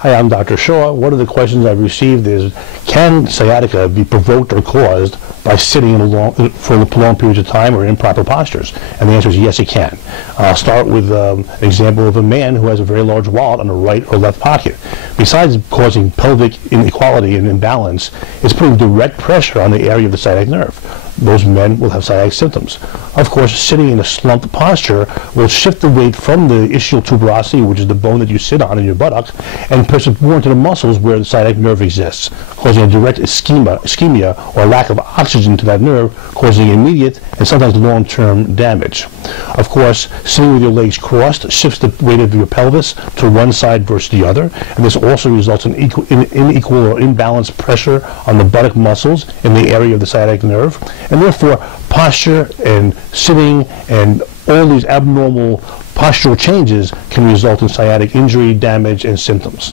Hi, I'm Dr. Shaw. One of the questions I've received is, can sciatica be provoked or caused by sitting for prolonged periods of time or improper postures? And the answer is yes, it can. I'll start with an example of a man who has a very large wallet on the right or left pocket. Besides causing pelvic inequality and imbalance, it's putting direct pressure on the area of the sciatic nerve. Those men will have sciatic symptoms. Of course, sitting in a slumped posture will shift the weight from the ischial tuberosity, which is the bone that you sit on in your buttock, and push it more into the muscles where the sciatic nerve exists, causing a direct ischemia or lack of oxygen to that nerve, causing immediate and sometimes long-term damage. Of course, sitting with your legs crossed shifts the weight of your pelvis to one side versus the other, and this also results in unequal or imbalanced pressure on the buttock muscles in the area of the sciatic nerve. And therefore, posture and sitting and all these abnormal postural changes can result in sciatic injury, damage, and symptoms.